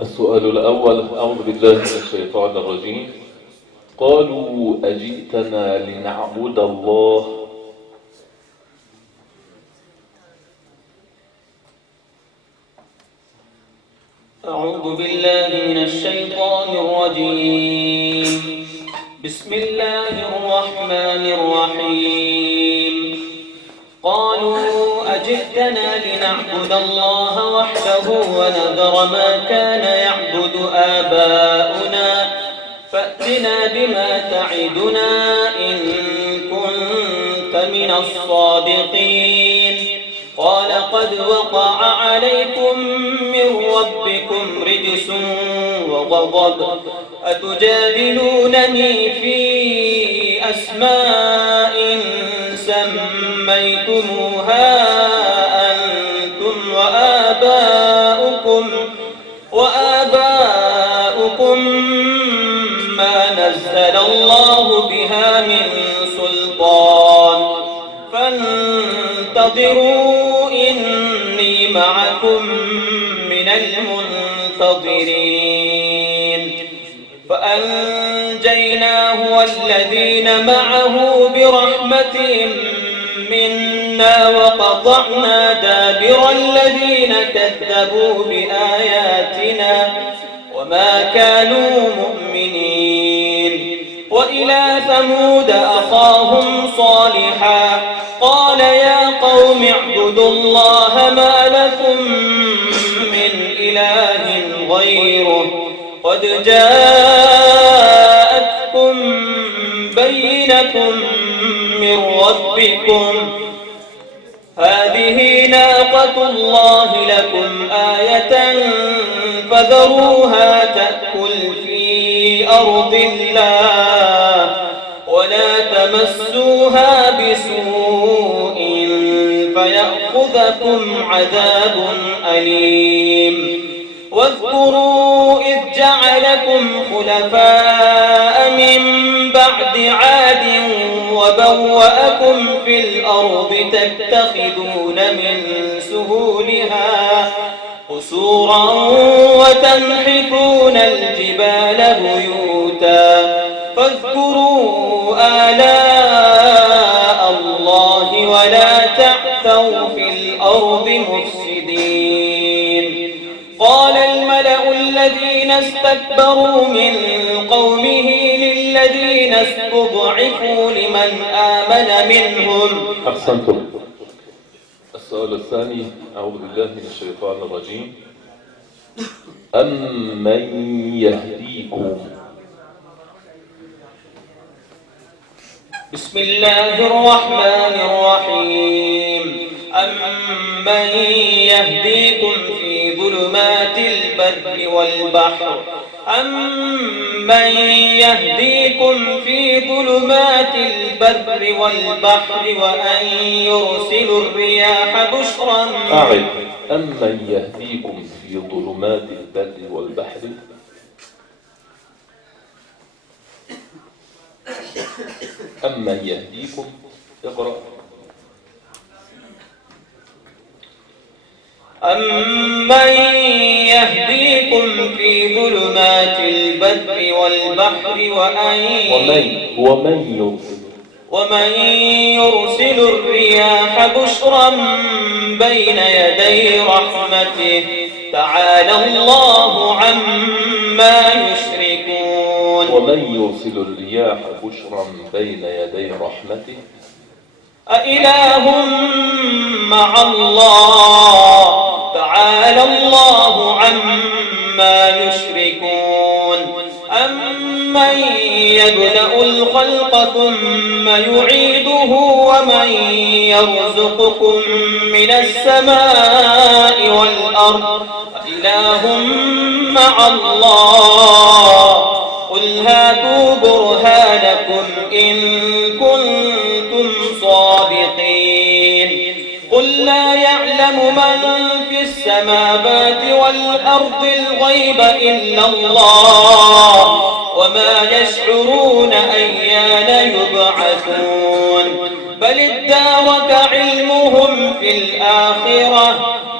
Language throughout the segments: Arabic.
السؤال الأول: أعوذ بالله من الشيطان الرجيم. قالوا أجئتنا لنعبد الله أعوذ بالله من الشيطان الرجيم. بسم الله الرحمن الرحيم. قالوا أجئتنا لنعبد الله وحده ونذر ما كان يعبد آباؤنا فأتنا بما تعدنا إن كنت من الصادقين. قال قد وقع عليكم من ربكم رجس وغضب أتجادلونني في أسماء سميتموها أنتم وآباؤكم ما نزل الله بها من سلطان فانتظروا إني معكم من المنتظرين. فأنجيناه والذين معه برحمة منا وقطعنا دابر الذين كذبوا بآياتنا وما كانوا مؤمنين. وإلى ثمود أخاهم صالحا قال يا قوم اعبدوا الله ما لكم من إله غيره قد جاءتكم بينة من ربكم هذه ناقة الله لكم آية فذروها تأكل في أرض الله ولا تمسوها بسوء فيأخذكم عذاب أليم. واذكروا إذ جعلكم خلفاء من بعد عاد وبوأكم في الأرض تتخذون من سهولها قصورا وتنحتون الجبال بيوتا فاذكروا آلاء الله ولا تعثوا في الأرض مفسدين. قال الملأ الذين استكبروا من قومه للذين استضعفوا لمن آمن منهم. أحسنتم. السؤال الثاني: أعوذ بالله من الشيطان الرجيم. أمن يهديكم. بسم الله الرحمن الرحيم. أمن يهديكم في ظلمات البر والبحر أمن يهديكم في ظلمات البر والبحر وأن يرسل الرياح بشرا أمن يهديكم في ظلمات البر والبحر أمن يهديكم. اقرأ. أمن يهديكم في ظلمات البر والبحر ومن يرسل الرياح بشرا بين يدي رحمته تعالى الله عما يشركون. ومن يرسل الرياح بشرا بين يدي رحمته أإله مع الله تعالى الله عما يشركون. أمن يبدأ الخلق ثم يعيده ومن يرزقكم من السماء والأرض أإله مع الله قل هاتوا برهانكم إن كنتم صادقين. قل لا يعلم من في السماوات والأرض الغيب إلا الله وما يشعرون أيان يبعثون. بل ادارك علمهم في الآخرة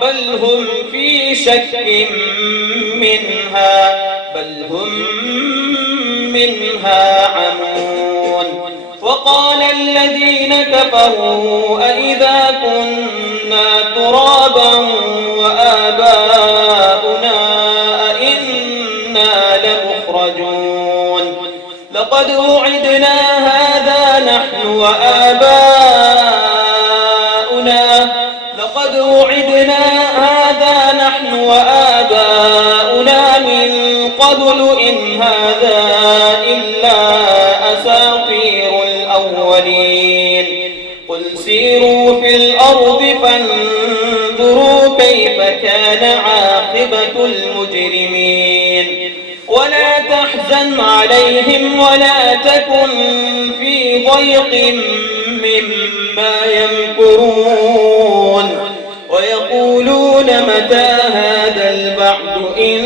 بل هم في شك منها بل هم منها عمون. وقال الذين كفروا أئذا كنا ترابا وآباؤنا أئنا لمخرجون لقد وعدنا هذا نحن وآباؤنا من قبل إن هذا إلا أساطير الأولين. قل سيروا في الأرض فانظروا كيف كان عاقبة المجرمين. ولا تحزن عليهم ولا تكن في ضيق مما يمكرون. ويقولون متى هذا البعث إن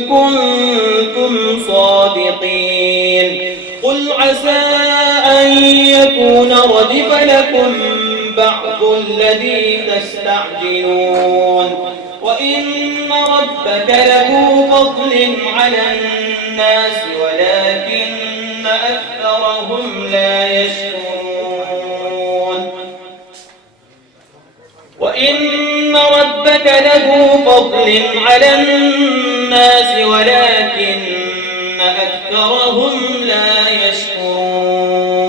كنتم صادقين. قل عسى أن يكون ردف لكم بعض الذي تستعجلون. وإن ربك له فضل على الناس ولكن أكثرهم لا يشكرون. وإن ربك له فضل على الناس ولكن أكثرهم لا يشكرون.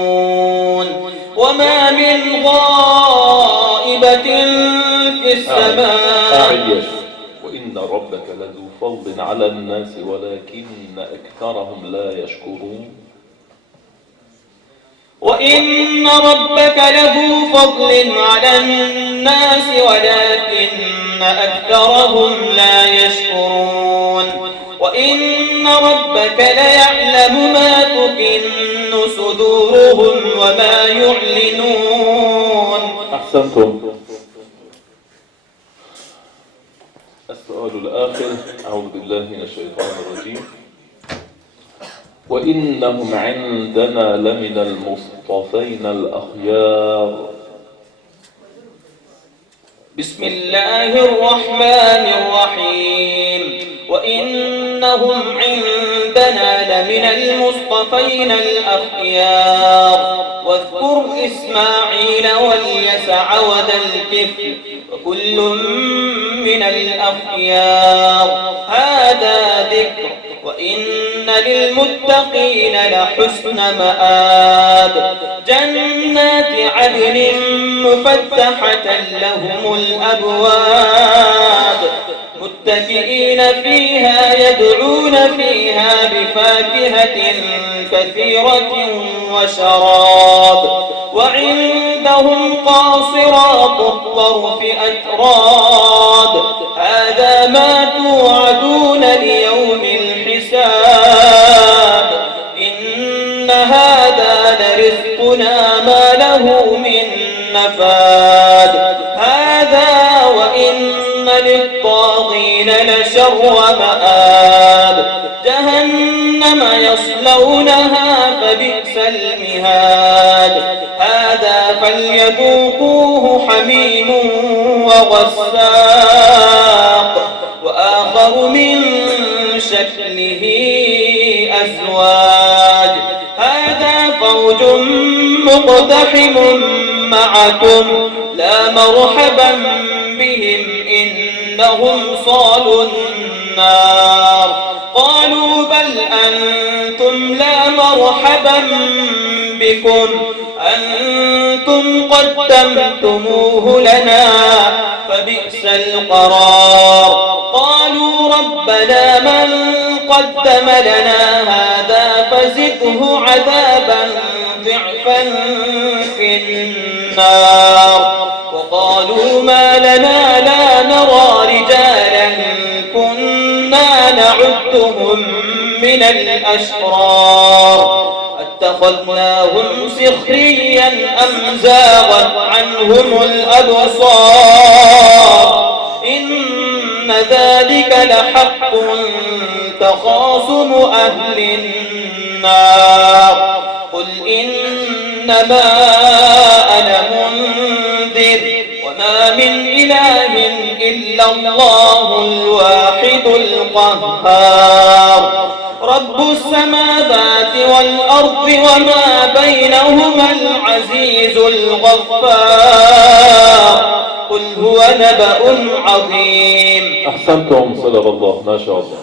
وما من غائبة في السماء وإن ربك لذو فضل على الناس ولكن أكثرهم لا يشكرون. وإن ربك له فضل على الناس ولكن أكثرهم لا يشكرون. وإن ربك ليعلم ما تكن صدورهم وما يعلنون. أحسنتم. السؤال الآخر. أعوذ بالله من الشيطان الرجيم. وإنهم عندنا لمن المصطفين الأخيار. بسم الله الرحمن الرحيم. وإنهم عندنا لمن المصطفين الأخيار. واذكر إسماعيل واليسع وذا الكفل وكل من الأخيار. هذا ذكر وإن للمتقين لحسن مآب. جنات عدن مفتحة لهم الأبواب متكئين فيها يدعون فيها بفاكهة كثيرة وشراب. وعندهم قاصرات الطرف أتراب. هذا ما توعدون ليوم الحساب. إن هذا لرزقنا ما له من نفاد. هذا وإن للطاغين لشر مآب. جهنم يصلونها فبئس المهاد. هذا فليذوقوه حميم وغساق وآخر من شكله أزواج. هذا فوج مقتحم معكم لا مرحبا بهم إنهم صالوا النار. قالوا بل أنتم لا مرحبا بكم أنتم قدمتموه لنا فبئس القرار. قالوا ربنا من قدم لنا هذا فزده عذابا ضعفا في النار. وقالوا ما لنا لا نرى رجالا كنا نعدهم من الأشرار اتخذناهم سخريا أم زاغت عنهم الأبصار. إن ذلك لحق تخاصم أهل النار. قل إنما أنا منذر وما ما من إله إلا الله الواحد القهار رب السماوات والأرض وما بينهما العزيز الغفار قل هو نبأ عظيم. أحسنتم، صدق الله، ما شاء الله.